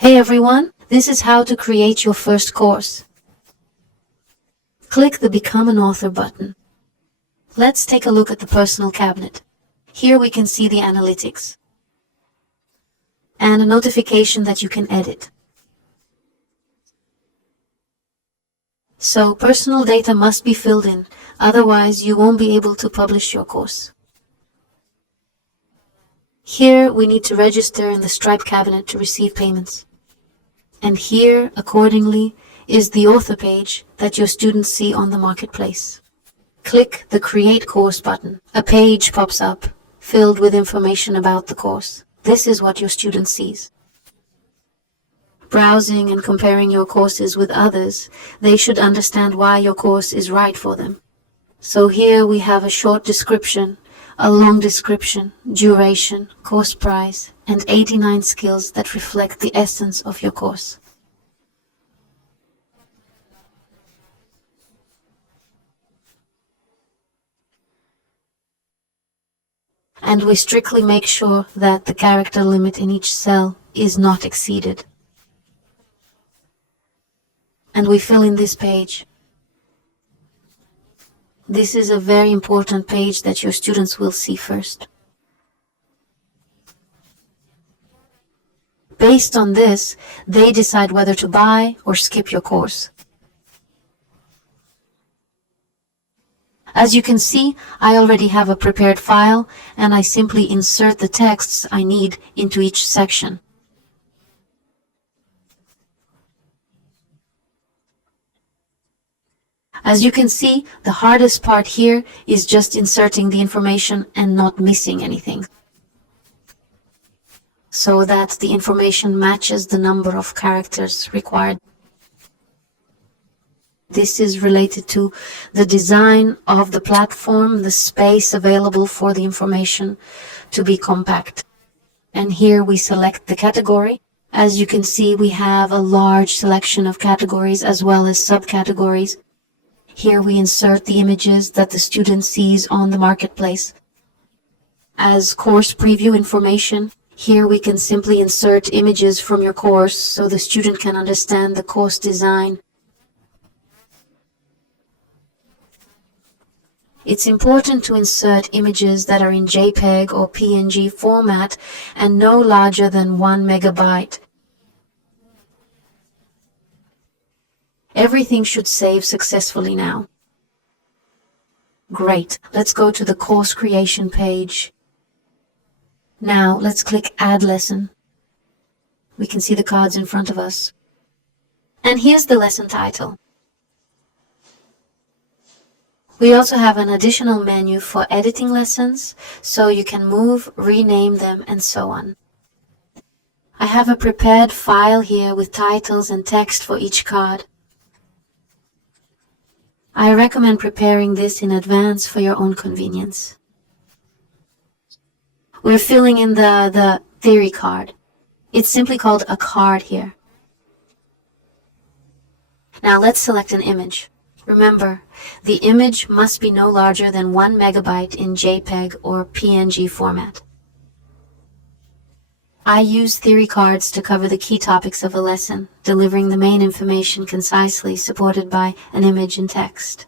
Hey everyone, this is how to create your first course. Click the Become an Author button. Let's take a look at the personal cabinet. Here we can see the analytics and a notification that you can edit. So personal data must be filled in, otherwise you won't be able to publish your course. Here we need to register in the Stripe cabinet to receive payments. And here, accordingly, is the author page that your students see on the marketplace. Click the Create Course button. A page pops up, filled with information about the course. This is what your student sees. Browsing and comparing your courses with others, they should understand why your course is right for them. So here we have a short description, a long description, duration, course price, and 89 skills that reflect the essence of your course. And we strictly make sure that the character limit in each cell is not exceeded. And we fill in this page. This is a very important page that your students will see first. Based on this, they decide whether to buy or skip your course. As you can see, I already have a prepared file and I simply insert the texts I need into each section. As you can see, the hardest part here is just inserting the information and not missing anything, so that the information matches the number of characters required. This is related to the design of the platform, the space available for the information to be compact. And here we select the category. As you can see, we have a large selection of categories as well as subcategories. Here we insert the images that the student sees on the marketplace. As course preview information, here we can simply insert images from your course so the student can understand the course design. It's important to insert images that are in JPEG or PNG format and no larger than 1 megabyte. Everything should save successfully now. Great. Let's go to the course creation page. Now let's click Add Lesson. We can see the cards in front of us. And here's the lesson title. We also have an additional menu for editing lessons, so you can move, rename them, and so on. I have a prepared file here with titles and text for each card. I recommend preparing this in advance for your own convenience. We're filling in the theory card. It's simply called a card here. Now let's select an image. Remember, the image must be no larger than 1 megabyte in JPEG or PNG format. I use theory cards to cover the key topics of a lesson, delivering the main information concisely, supported by an image and text.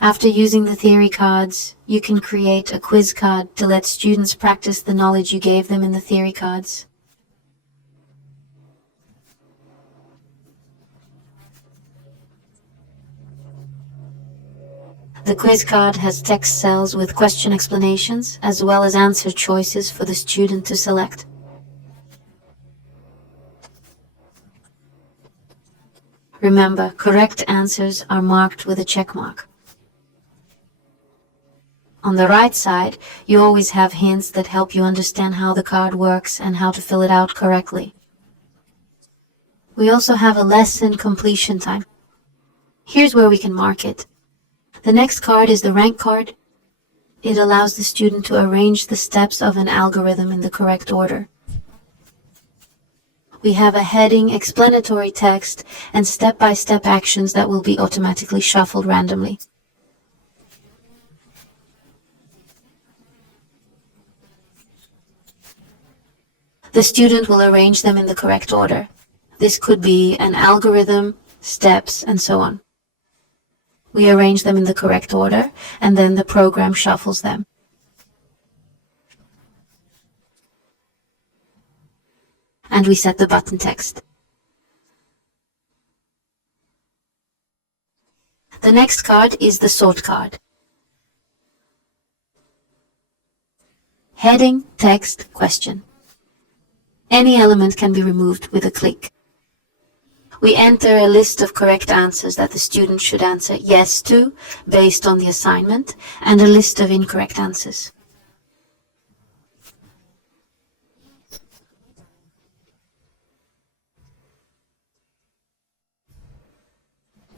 After using the theory cards, you can create a quiz card to let students practice the knowledge you gave them in the theory cards. The quiz card has text cells with question explanations as well as answer choices for the student to select. Remember, correct answers are marked with a check mark. On the right side, you always have hints that help you understand how the card works and how to fill it out correctly. We also have a lesson completion time. Here's where we can mark it. The next card is the rank card. It allows the student to arrange the steps of an algorithm in the correct order. We have a heading, explanatory text, and step-by-step actions that will be automatically shuffled randomly. The student will arrange them in the correct order. This could be an algorithm, steps, and so on. We arrange them in the correct order, and then the program shuffles them. And we set the button text. The next card is the sort card. Heading, text, question. Any element can be removed with a click. We enter a list of correct answers that the student should answer yes to based on the assignment, and a list of incorrect answers.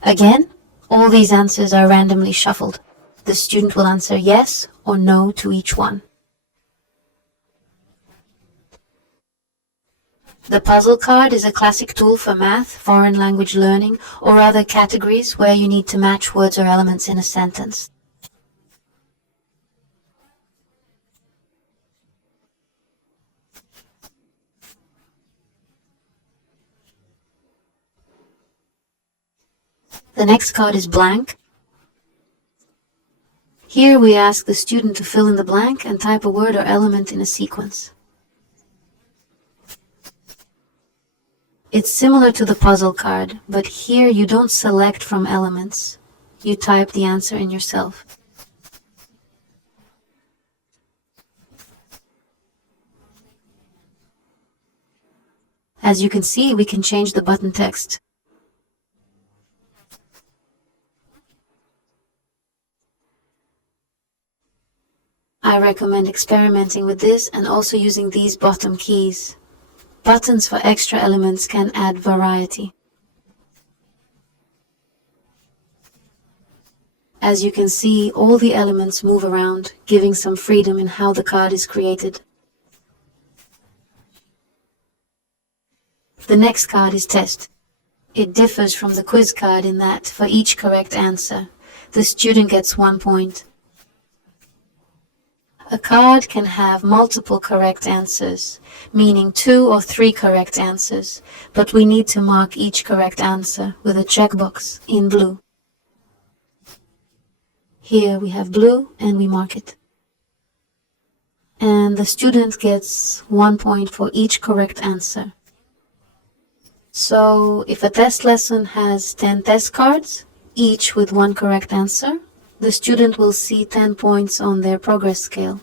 Again, all these answers are randomly shuffled. The student will answer yes or no to each one. The puzzle card is a classic tool for math, foreign language learning, or other categories where you need to match words or elements in a sentence. The next card is blank. Here we ask the student to fill in the blank and type a word or element in a sequence. It's similar to the puzzle card, but here you don't select from elements. You type the answer in yourself. As you can see, we can change the button text. I recommend experimenting with this and also using these bottom keys. Buttons for extra elements can add variety. As you can see, all the elements move around, giving some freedom in how the card is created. The next card is test. It differs from the quiz card in that for each correct answer, the student gets 1 point. A card can have multiple correct answers, meaning 2 or 3 correct answers, but we need to mark each correct answer with a checkbox in blue. Here we have blue and we mark it. And the student gets 1 point for each correct answer. So if a test lesson has 10 test cards, each with 1 correct answer, the student will see 10 points on their progress scale.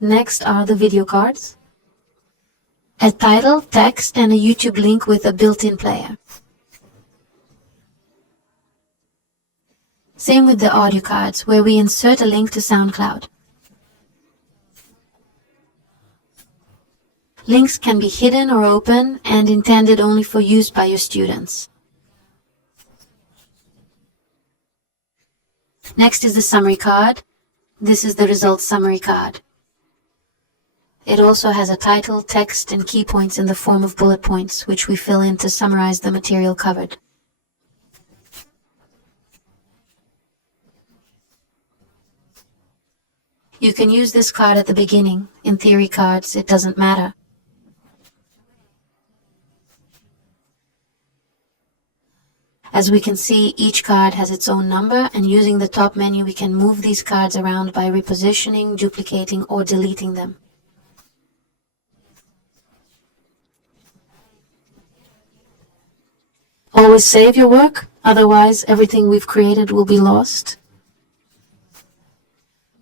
Next are the video cards. A title, text, and a YouTube link with a built-in player. Same with the audio cards, where we insert a link to SoundCloud. Links can be hidden or open and intended only for use by your students. Next is the summary card. This is the results summary card. It also has a title, text, and key points in the form of bullet points, which we fill in to summarize the material covered. You can use this card at the beginning. In theory cards, it doesn't matter. As we can see, each card has its own number, and using the top menu we can move these cards around by repositioning, duplicating, or deleting them. Always save your work, otherwise everything we've created will be lost.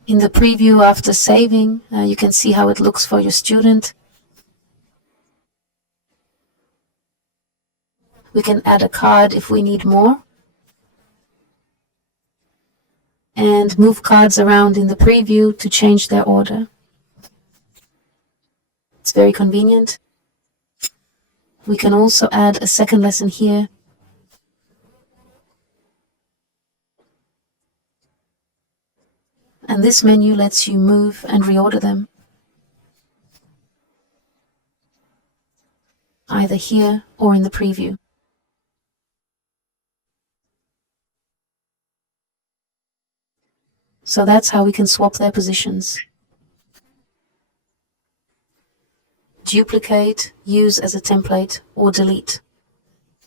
In the preview after saving, you can see how it looks for your student. We can add a card if we need more. And move cards around in the preview to change their order. It's very convenient. We can also add a second lesson here. And this menu lets you move and reorder them. Either here or in the preview. So that's how we can swap their positions. Duplicate, use as a template, or delete.